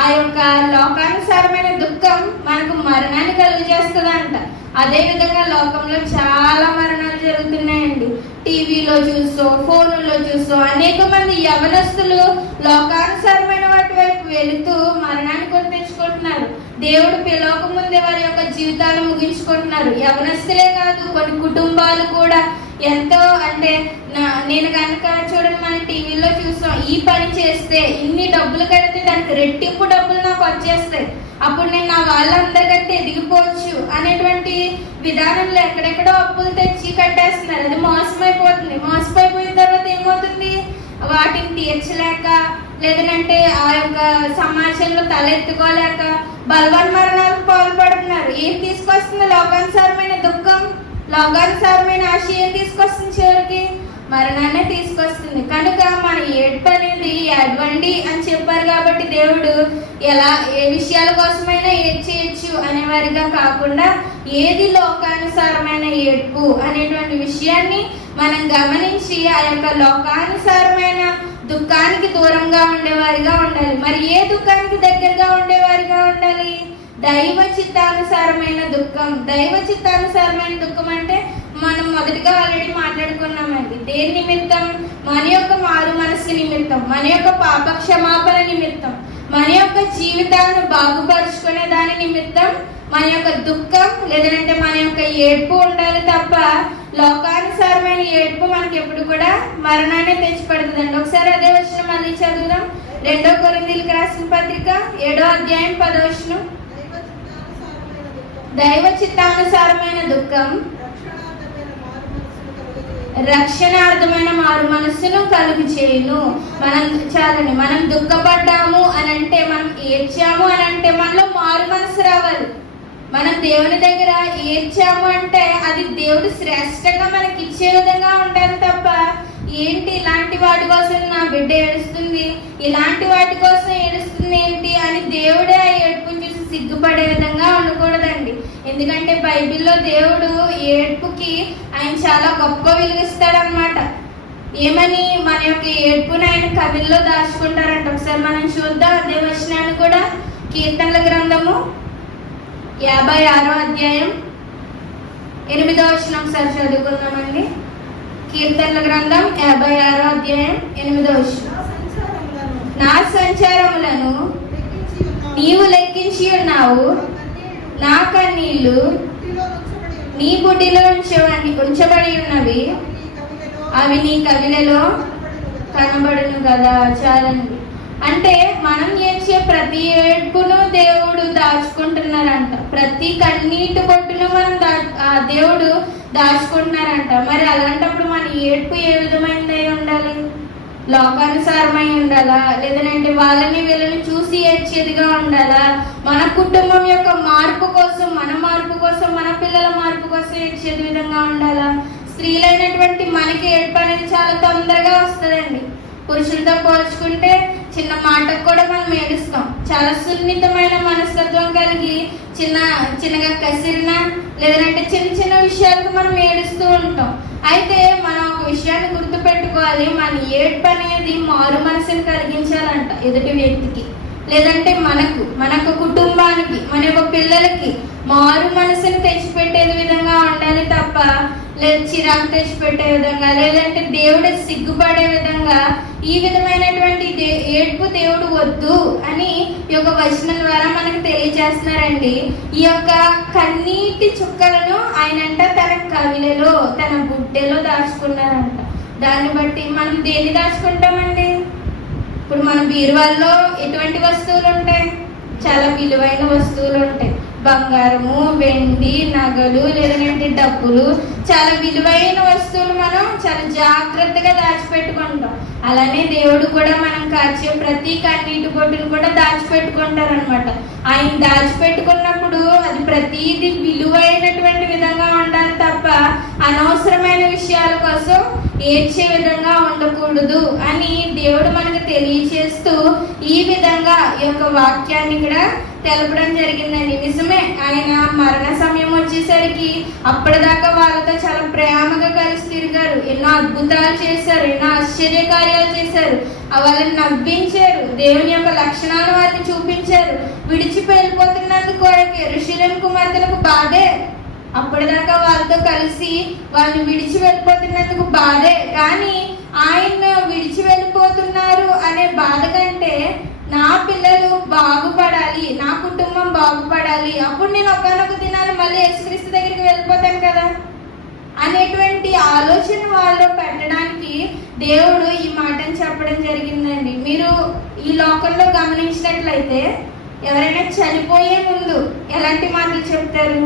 ఆ యొక్క లోకానుసారమైన దుఃఖం మనకు మరణాన్ని కలుగజేస్తుందంట. అదే విధంగా లోకంలో చాలా మరణాలు జరుగుతున్నాయండి. టీవీలో చూసో, ఫోన్లో చూసో అనేక మంది యవనస్తులు లోకానుసారమైన వాటి వైపు వెళుతూ మరణాన్ని కొని తెచ్చుకుంటున్నారు. దేవుడు పిలవక ముందే వారి యొక్క జీవితాలు ముగించుకుంటున్నారు. యవనస్తులే కాదు, కొన్ని కుటుంబాలు కూడా ఎంతో అంటే నేను కనుక చూడండి, మన టీవీలో చూసాం, ఈ పని చేస్తే ఇన్ని డబ్బులు కడితే దానికి రెట్టింపు డబ్బులు నాకు వచ్చేస్తాయి, అప్పుడు నేను నా వాళ్ళందరికంటే ఎదిగిపోవచ్చు అనేటువంటి విధానంలో ఎక్కడెక్కడో అప్పులు తెచ్చి కట్టేస్తున్నారు. అది మోసమైపోతుంది. మోసమైపోయిన తర్వాత ఏమవుతుంది? వాటిని తీర్చలేక లేదంటే ఆ యొక్క సమాజంలో తలెత్తుకోలేక బలవన్మరణాలకు పాల్పడుతున్నారు. ఏం తీసుకొస్తుంది? లోకానుసారమైన దుఃఖం, లోకానుసారమైన ఆశ ఏం తీసుకొస్తుంది? చివరికి మరణాన్ని తీసుకొస్తుంది. కనుక మన ఏడ్పు అనేది ఏడవండి అని చెప్పారు కాబట్టి దేవుడు ఏ విషయాల కోసమైనా ఏడ్చేయచ్చు అనేవారిగా కాకుండా ఏది లోకానుసారమైన ఏడ్పు అనేటువంటి విషయాన్ని మనం గమనించి ఆ యొక్క లోకానుసారమైన దుఃఖానికి దూరంగా ఉండేవారిగా ఉండాలి. మరి ఏ దుఃఖానికి దగ్గరగా ఉండేవారిగా ఉండాలి? దైవ చిత్తానుసారమైన దుఃఖం. దైవ చిత్తానుసారమైన దుఃఖం అంటే మనం మొదటిగా ఆల్రెడీ మాట్లాడుకున్నామండి. దేని నిమిత్తం? మన యొక్క మారు మనస్సు నిమిత్తం, మన యొక్క పాప క్షమాపణ నిమిత్తం, మన యొక్క జీవితాలను బాగుపరుచుకునే దాని నిమిత్తం మన యొక్క దుఃఖం లేదంటే మన యొక్క ఏడ్పు ఉండాలి తప్ప లోకానుసారమైన ఏడ్పు మనకి ఎప్పుడు కూడా మరణాన్ని తెచ్చిపడుతుందండి. ఒకసారి అదే వచనం మళ్ళీ చదువుదాం. 2 కొరింథీయులకు రాసిన పత్రిక 7వ అధ్యాయం 10వ వచనం. దైవ చిత్తానుసారమైన దుఃఖం రక్షణార్థమైన మారు మనస్సును కలుగు చేయును. మనం దుఃఖపడ్డాము అని అంటే, మనం ఏడ్చాము అని అంటే మనలో మారు మనసు రావాలి. మనం దేవుని దగ్గర ఏడ్చాము అంటే అది దేవుడు శ్రేష్టంగా మనకి ఇచ్చే విధంగా ఉండాలి తప్ప ఏంటి ఇలాంటి వాటి కోసం నా బిడ్డ ఏడుస్తుంది, ఇలాంటి వాటి కోసం ఏడుస్తుంది ఏంటి అని దేవుడే ఆ ఏడుపుని చూసి సిగ్గుపడే విధంగా ఉండకూడదండి. ఎందుకంటే బైబిల్లో దేవుడు ఏడ్పుకి ఆయన చాలా గొప్ప విలువిస్తాడనమాట. ఏమని? మన యొక్క ఏడ్పుని ఆయన కవిల్లో దాచుకుంటారంట. ఒకసారి మనం చూద్దాం అదే వచనాన్ని కూడా. కీర్తనల గ్రంథము 56వ అధ్యాయం 8వ వచనం ఒకసారి చదువుకుందామండి. కీర్తనల గ్రంథం 56వ అధ్యాయం 8వ వచనం. నా సంచారములను నీవు లెక్కించి ఉన్నావు, నా కన్నీళ్లు నీ బుడ్డిలో ఉంచబడి ఉన్నవి, అవి నీ కవిలలో కనబడును కదా. చాలండి. అంటే మనం ఏడ్చే ప్రతి ఏడ్పును దేవుడు దాచుకుంటున్నారంట. ప్రతి కన్నీటి బొట్టును మనం దేవుడు దాచుకుంటున్నారంట. మరి అలాంటప్పుడు మన ఏడ్పు ఏ విధమైనదై ఉండాలి? లోకానుసారమై ఉండాలా? లేదంటే వాళ్ళని వీళ్ళని చూసి ఏడ్చేదిగా ఉండాలా? మన కుటుంబం యొక్క మార్పు కోసం, మన మార్పు కోసం, మన పిల్లల మార్పు కోసం ఏడ్చేది విధంగా ఉండాలా? స్త్రీలైనటువంటి మనకి ఏడుపు అనేది చాలా తొందరగా వస్తుందండి. పురుషులతో పోల్చుకుంటే చిన్న మాటకు కూడా మనం ఏడుస్తాం. చాలా సున్నితమైన మనస్తత్వం కలిగి చిన్నగా కసిరినా లేదంటే చిన్న చిన్న విషయాలకు మనం ఏడుస్తూ ఉంటాం. అయితే మనం ఒక విషయాన్ని గుర్తుపెట్టుకోవాలి, మన ఏడుపు అనేది మారు మనసుని కలిగించాలంట ఎదుటి వ్యక్తికి, లేదంటే మనకు కుటుంబానికి, మన యొక్క పిల్లలకి మారు మనసుని తెచ్చిపెట్టే విధంగా ఉండాలి తప్ప చిరాకు తెచ్చిపెట్టే విధంగా, లేదంటే దేవుడు సిగ్గుపడే విధంగా ఈ విధమైనటువంటి ఏడుపు దేవుడు వద్దు అని ఈ యొక్క వచనం ద్వారా మనకు తెలియజేస్తున్నారండి. ఈ యొక్క కన్నీటి చుక్కలను ఆయనంట తన కవిలలో, తన గుడ్డెలో దాచుకున్నారంట. దాన్ని బట్టి మనం దేన్ని దాచుకుంటామండి? ఇప్పుడు మన బీరువాల్లో ఎటువంటి వస్తువులు ఉంటాయి? చాలా విలువైన వస్తువులు ఉంటాయి. బంగారము, వెండి, నగలు, లేదంటే డబ్బులు, చాలా విలువైన వస్తువులు మనం చాలా జాగ్రత్తగా దాచిపెట్టుకుంటాం. అలానే దేవుడు కూడా మనం కాచే ప్రతి కన్నీటి బొట్టును కూడా దాచిపెట్టుకుంటారనమాట. ఆయన దాచిపెట్టుకున్నప్పుడు అది ప్రతిదీ విలువైనటువంటి విధంగా ఉండాలి తప్ప అనవసరమైన విషయాల కోసం ఏడ్చే విధంగా ఉండకూడదు అని దేవుడు మనకు తెలియచేస్తూ ఈ విధంగా ఈ యొక్క వాక్యాన్ని కూడా తెలపడం జరిగిందండి. నిజమే, ఆయన మరణ సమయం వచ్చేసరికి అప్పటిదాకా వాళ్ళతో చాలా ప్రేమగా కలిసి తిరిగారు, ఎన్నో అద్భుతాలు చేశారు, ఎన్నో ఆశ్చర్య కార్యాలు చేశారు, వాళ్ళని నవ్వించారు, దేవుని యొక్క లక్షణాలు వారిని చూపించారు. వెళ్ళిపోతున్నందుకు యెరూషలేము కుమార్తెలకు బాధే. అప్పటిదాకా వాళ్ళతో కలిసి వాళ్ళని విడిచి వెళ్ళిపోతున్నందుకు బాధే, కానీ ఆయన విడిచి వెళ్ళిపోతున్నారు అనే బాధ కంటే నా పిల్లలు బాగుపడాలి, నా కుటుంబం బాగుపడాలి, అప్పుడు నేను ఒకానొక దినాన్ని మళ్ళీ యేసుక్రీస్తు దగ్గరికి వెళ్ళిపోతాను కదా అనేటువంటి ఆలోచన వాళ్ళు పెట్టడానికి దేవుడు ఈ మాటను చెప్పడం జరిగిందండి. మీరు ఈ లోకంలో గమనించినట్లయితే ఎవరైనా చనిపోయే ముందు ఎలాంటి మాటలు చెప్తారు?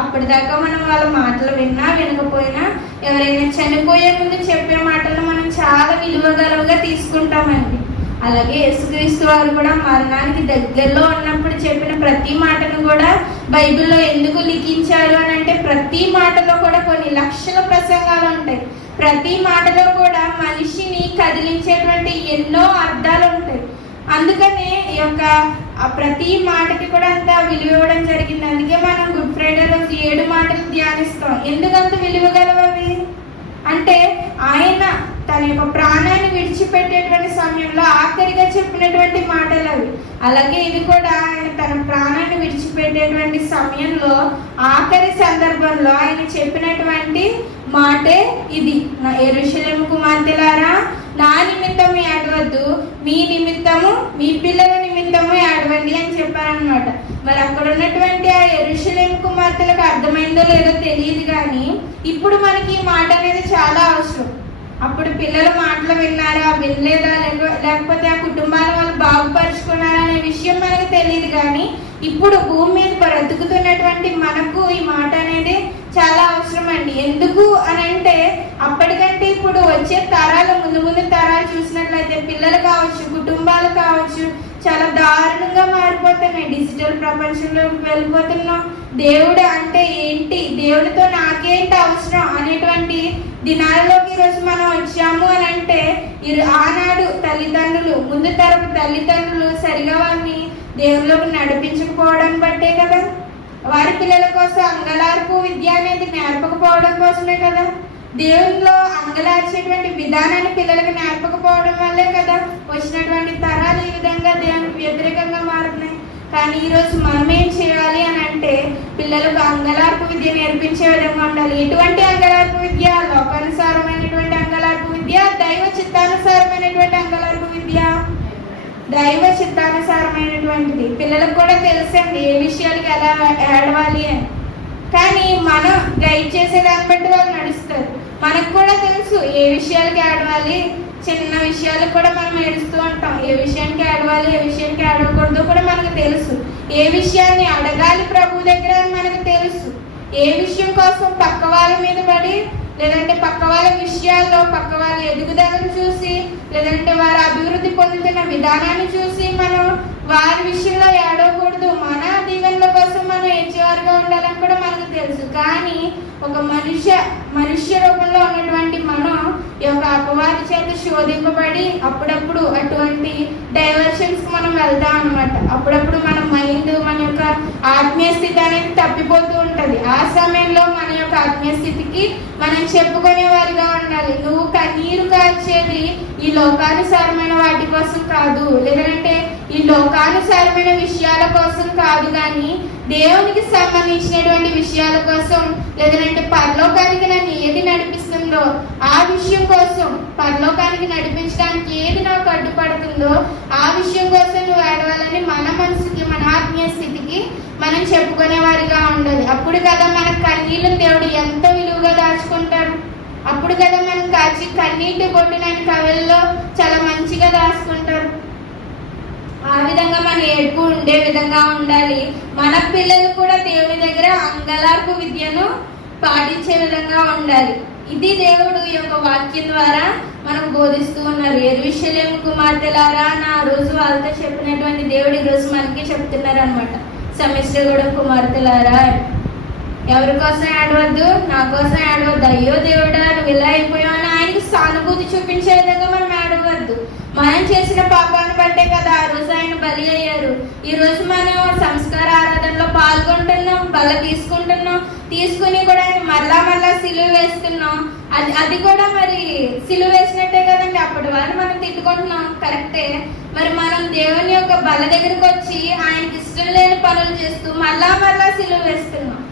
అప్పటిదాకా మనం వాళ్ళ మాటలు విన్నా వినకపోయినా ఎవరైనా చనిపోయే ముందు చెప్పే మాటలను మనం చాలా విలువగలవుగా తీసుకుంటామండి. అలాగే యేసుక్రీస్తు వారు కూడా మరణానికి దగ్గరలో ఉన్నప్పుడు చెప్పిన ప్రతి మాటను కూడా బైబిల్లో ఎందుకు లిఖించారు అని అంటే, ప్రతి మాటలో కూడా కొన్ని లక్షల ప్రసంగాలు ఉంటాయి. ప్రతి మాటలో కూడా మనిషిని కదిలించేటువంటి ఎన్నో అర్థాలు ఉంటాయి. అందుకనే ఈ యొక్క ప్రతి మాటకి కూడా అంత విలువ ఇవ్వడం జరిగింది. అందుకే మనం గుడ్ ఫ్రైడే రోజు 7 మాటలు ధ్యానిస్తాం. ఎందుకంత విలువగలవి అంటే, ఆయన తన యొక్క ప్రాణాన్ని విడిచిపెట్టేటువంటి సమయంలో ఆఖరిగా చెప్పినటువంటి మాటలు అవి. అలాగే ఇది కూడా ఆయన తన ప్రాణాన్ని విడిచిపెట్టేటువంటి సమయంలో ఆఖరి సందర్భంలో ఆయన చెప్పినటువంటి మాటే ఇది, యెరూషలేము కుమార్తెలారా, నా నిమిత్తం ఏడవద్దు, మీ నిమిత్తము, మీ పిల్లల నిమిత్తము ఏడవండి అని చెప్పారనమాట. మరి అక్కడ ఉన్నటువంటి ఆ యెరూషలేము కుమార్తెలకు అర్థమైందో లేదో తెలియదు, కానీ ఇప్పుడు మనకి ఈ మాట అనేది చాలా అవసరం. అప్పుడు పిల్లల మాటలు విన్నారా, వినలేదా, లేకపోతే ఆ కుటుంబాన్ని వాళ్ళు బాగుపరుచుకున్నారా అనే విషయం మనకు తెలియదు, కానీ ఇప్పుడు భూమి మీద బ్రతుకుతున్నటువంటి మనకు ఈ మాట అనేది చాలా అవసరం అండి. ఎందుకు అని అంటే, అప్పటికంటే ఇప్పుడు వచ్చే తరాలు, ముందు తరాలు చూసినట్లయితే పిల్లలు కావచ్చు, కుటుంబాలు కావచ్చు, చాలా దారుణంగా మారిపోతున్నాయి. డిజిటల్ ప్రపంచంలోకి వెళ్ళిపోతున్నాం. దేవుడు అంటే ఏంటి, దేవుడితో నాకేంటి అవసరం అనేటువంటి దినాల్లోకి ఈరోజు మనం వచ్చాము అని అంటే, ఆనాడు తల్లిదండ్రులు, ముందు తరపు తల్లిదండ్రులు సరిగా వారిని దేవుళ్ళకి నడిపించకపోవడం బట్టే కదా, వారి పిల్లల కోసం అంగలార్పు విద్య అనేది నేర్పకపోవడం కోసమే కదా, దేవుల్లో అంగలార్చేటువంటి విధానాన్ని పిల్లలకు నేర్పకపోవడం వల్లే కదా వచ్చినటువంటి తరాలు ఈ విధంగా దేవునికి వ్యతిరేకంగా మారుతున్నాయి. కానీ ఈరోజు మనం ఏం చేయాలి అని అంటే, పిల్లలకు అంగలార్పు విద్య నేర్పించే విధంగా ఉండాలి. ఎటువంటి అంగలార్పు విద్య? లోకానుసారమైనటువంటి అంగలార్పు విద్య, దైవ చిత్తానుసారమైనటువంటి అంగలార్పు విద్య. దైవ చిత్తానుసారమైనటువంటిది పిల్లలకు కూడా తెలుసండి ఏ విషయాలకి ఎలా ఏడవాలి అని, కానీ మనం గైడ్ చేసే దాన్ని బట్టి వాళ్ళు నడుస్తారు. మనకు కూడా తెలుసు ఏ విషయాలకి ఏడవాలి, చిన్న విషయాలకు కూడా మనం ఏడుస్తూ ఉంటాం. ఏ విషయానికి ఏడవాలి, ఏ విషయానికి ఏడవకూడదో కూడా మనకు తెలుసు. ఏ విషయాన్ని అడగాలి ప్రభు దగ్గర అని మనకు తెలుసు. ఏ విషయం కోసం పక్క వాళ్ళ మీద పడి, లేదంటే పక్క వాళ్ళ విషయాల్లో పక్క వాళ్ళ ఎదుగుదలను చూసి, లేదంటే వారు అభివృద్ధి పొందుతున్న విధానాన్ని చూసి మనం వారి విషయంలో ఏడవకూడదు. మన దీవెనల కోసం మనం ఏడ్చేవారుగా ఉండాలని కూడా మనకు తెలుసు. కానీ ఒక మనుష్య రూపంలో యొక్క అపవాది చేత శోధింపబడి అప్పుడప్పుడు అటువంటి డైవర్షన్స్ మనం వెళ్తాం అనమాట. అప్పుడప్పుడు మన మైండ్, మన యొక్క ఆత్మీయ స్థితి అనేది తప్పిపోతూ ఉంటుంది. ఆ సమయంలో మన యొక్క ఆత్మీయ స్థితికి మనం చెప్పుకునే వారిగా ఉండాలి. నువ్వు కన్నీరు కార్చేది ఈ లోకానుసారమైన వాటి కోసం కాదు, లేదంటే ఈ లోకానుసారమైన విషయాల కోసం కాదు, కానీ దేవునికి సంబంధించినటువంటి విషయాల కోసం, లేదంటే పరలోకానికి నన్ను ఏది నడిపిస్తుందో ఆ విషయం కోసం, పరలోకానికి నడిపించడానికి ఏది నాకు అడ్డుపడుతుందో ఆ విషయం కోసం నువ్వు ఏడవాలని మన మనసుకి, మన ఆత్మీయ స్థితికి మనం చెప్పుకునే వారిగా ఉండాలి. అప్పుడు కదా మన కన్నీళ్ళను దేవుడు ఎంతో విలువగా దాచుకుంటాడు. అప్పుడు కదా మనం కాచి కన్నీటి బొట్టున కవెల్లో చాలా మంచిగా దాచుకుంటారు. ఆ విధంగా మన ఏడుపు ఉండే విధంగా ఉండాలి. మన పిల్లలు కూడా దేవుని దగ్గర అంగలార్పు విద్యను పాటించే విధంగా ఉండాలి. ఇది దేవుడు యొక్క వాక్యం ద్వారా మనకు బోధిస్తూ ఉన్నారు. యెరూషలేము కుమార్తెలారా నా రోజు వాళ్ళతో చెప్పినటువంటి దేవుడు ఈ రోజు మనకి చెప్తున్నారు అనమాట. సమిశ్రగూడెం కుమార్తెలారా, ఎవరి కోసం ఏడవద్దు, నా కోసం ఏడవద్దు. అయ్యో దేవుడా నువ్వు ఇలా అయిపోయావు అని ఆయనకి సానుభూతి చూపించే విధంగా మనం ఏడవద్దు. మనం చేసిన పాపాన్ని బట్టే కదా ఆ రోజు ఆయన బలి అయ్యారు. ఈ రోజు మనం సంస్కార ఆరాధనలో పాల్గొంటున్నాం, బల తీసుకుంటున్నాం, తీసుకుని కూడా ఆయన మరలా సిలువ వేస్తున్నాం. అది కూడా మరి సిలువ వేసినట్టే కదండి. అప్పటి వారు మనం తిట్టుకుంటున్నాం, కరెక్టే. మరి మనం దేవుని యొక్క బల దగ్గరకు వచ్చి ఆయనకి ఇష్టం లేని పనులు చేస్తూ మరలా సిలువ వేస్తున్నాం.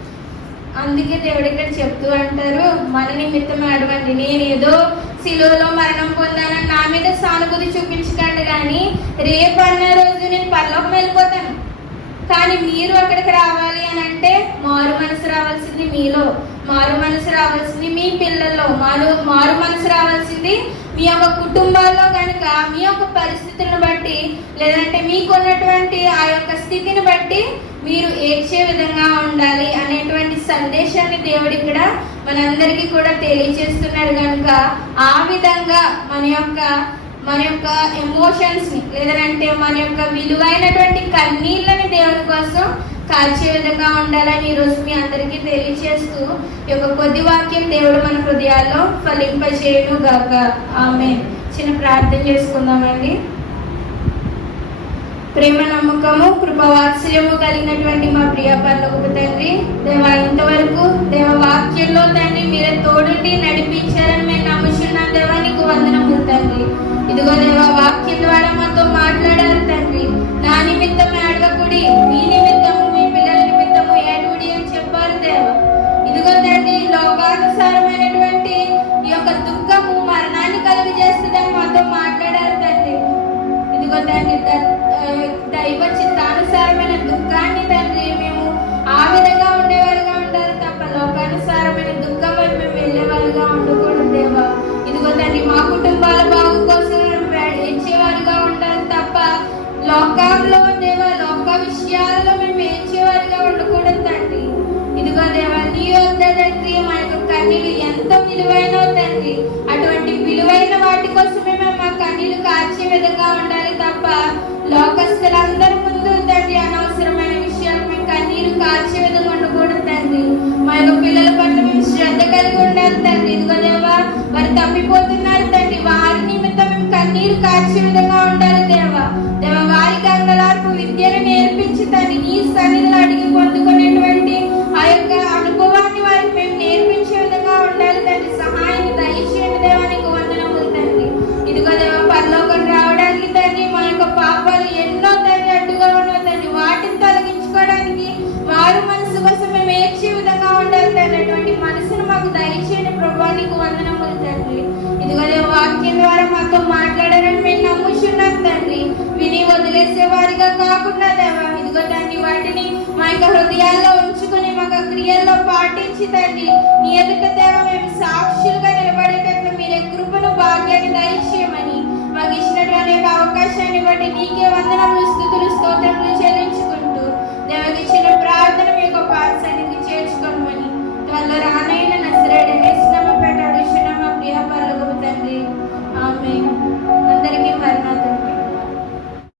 అందుకే దేవుడు ఇక్కడ చెప్తూ అంటారు, మన నిమిత్తం ఏడవండి. నేను ఏదో సిలువలో మరణం పొందానని నా మీద సానుభూతి చూపించకండి, కానీ రేపు అన్న రోజు నేను పరలోకం వెళ్ళిపోతాను. కానీ మీరు అక్కడికి రావాలి అని అంటే మారు మనసు రావాల్సింది మీలో, మారు మనసు రావాల్సింది మీ పిల్లల్లో, మారు మనసు రావాల్సింది మీ యొక్క కుటుంబాల్లో. కనుక మీ యొక్క పరిస్థితులను బట్టి, లేదంటే మీకున్నటువంటి ఆ యొక్క స్థితిని బట్టి మీరు ఏడ్చే విధంగా ఉండాలి అనేటువంటి సందేశాన్ని దేవుడు ఇక్కడ మనందరికీ కూడా తెలియజేస్తున్నాడు. కనుక ఆ విధంగా మన యొక్క ఎమోషన్స్ ని, లేదంటే మన యొక్క విలువైనటువంటి కన్నీళ్ళని దేవుని కోసం కాల్చే విధంగా ఉండాలని ఈరోజు మీ అందరికీ తెలియజేస్తూ ఈ యొక్క కొద్ది వాక్యం దేవుడు మన హృదయాల్లో ఫలింపజేయును గాక. ఆమేన్. చిన్న ప్రార్థన చేసుకుందామండి. ప్రేమ, నమ్మకము, కృపవాత్సల్యము కలిగినటువంటి మా ప్రియ పరలోకపు తండ్రి, దేవా ఇంతవరకు దేవ వాక్యంలో తండ్రి మీరే తోడుండి నడిపించారని మేము నమ్ముచున్నాం. దేవా నీకు వందనములు తండ్రి. ఇదిగో దేవా వాక్యం ద్వారా మాతో మాట్లాడారు తండ్రి. నా నిమిత్తం ఏడవకుడి, మీ నిమిత్తము, మీ పిల్లల నిమిత్తము ఏడుడి అని చెప్పారు దేవా. ఇదిగో తండ్రి లోకానుసారమైనటువంటి ఈ యొక్క దుఃఖము మరణాన్ని కలుగజేస్తుందని మాతో మాట్లాడారు తండ్రి. ఇదిగో తండ్రి దైవ చిత్తానుసారమైన దుఃఖాన్ని తండ్రి మేము ఆ విధంగా ఉండేవారుగా ఉండాలి తప్ప లోకానుసారమైన దుఃఖం వైపు మేము వెళ్ళేవారుగా ఉండకూడదు దేవా. ఇదిగో తండ్రి మా కుటుంబాల బాగు కోసం ఎంచేవారుగా ఉండాలి తప్ప లోకంలో దేవా లోక విషయాల్లో మేము ఎంచేవారుగా ఉండకూడదు తండ్రి. ఇదిగో దేవా నీ వద్ద తండ్రి మా యొక్క కన్నీళ్ళు ఎంతో విలువైన తండ్రి. అటువంటి విలువైన వాటి కోసమే మేము మా కన్నీళ్ళు కార్చే విధంగా ఉండాలి తప్ప లోకస్తులందరి ముందు తండ్రి అనవసరమైన విషయాలు మేము కన్నీరు కార్చే విధంగా ఉండకూడదు తండ్రి. మా యొక్క పిల్లల పట్ల మేము శ్రద్ధ కలిగి ఉండాలి తండ్రి. ఇదిగో దేవా వారు తప్పిపోతున్నారు తండ్రి, వారి నిమిత్తం మేము కన్నీరు కార్చే విధంగా ఉండాలి దేవా. దేవా వారికి అంగలార్పు విద్యను నేర్పించి తండ్రి నీ సన్నిధిలో అడిగి పొందుకునేటువంటి ఆ యొక్క అనుభవాన్ని వారికి మేము నేర్పించే విధంగా ఉండాలి తండ్రి. సహాయాన్ని దయచేయండి దేవా, నీకు వందనములు తండ్రి. ఇదిగో దేవా పరలోకం రావడానికి తండ్రి మా యొక్క పాపాలు ఎన్నో తండ్రి అడ్డుగా ఉన్న తండ్రి, వాటిని తొలగించుకోవడానికి మారు మనసు కోసం మేము ఏడ్చే విధంగా ఉండాలి తండ్రి. అటువంటి మనసును మాకు దయచేయండి ప్రభువా, నీకు వందనములు తండ్రి. ఇదిగో దేవా వాక్యం ద్వారా మాతో మాట్లాడారని మేము నమ్ముచున్నాం తండ్రి. విని వదిలేసే వారిగా కాకుండా దేవా ఇదిగో తండ్రి వాటిని మా యొక్క హృదయాల్లో ఉంచుకుని మా యొక్క క్రియల్లో పాటించి తండ్రి నీ ఎదుట దేవా మేము సాక్షులుగా నిలబడేటట్లు మీరే కృపను భాగ్యాన్ని దయచేయమని మాకు ఇచ్చినటువంటి అవకాశాన్ని బట్టి నీకే వందనములు, స్తుతులు, స్తోత్రములు చెల్లించుకుంటూ దేవకి ఇచ్చిన ప్రార్థన మీ యొక్క పాఠశానికి చేర్చుకొని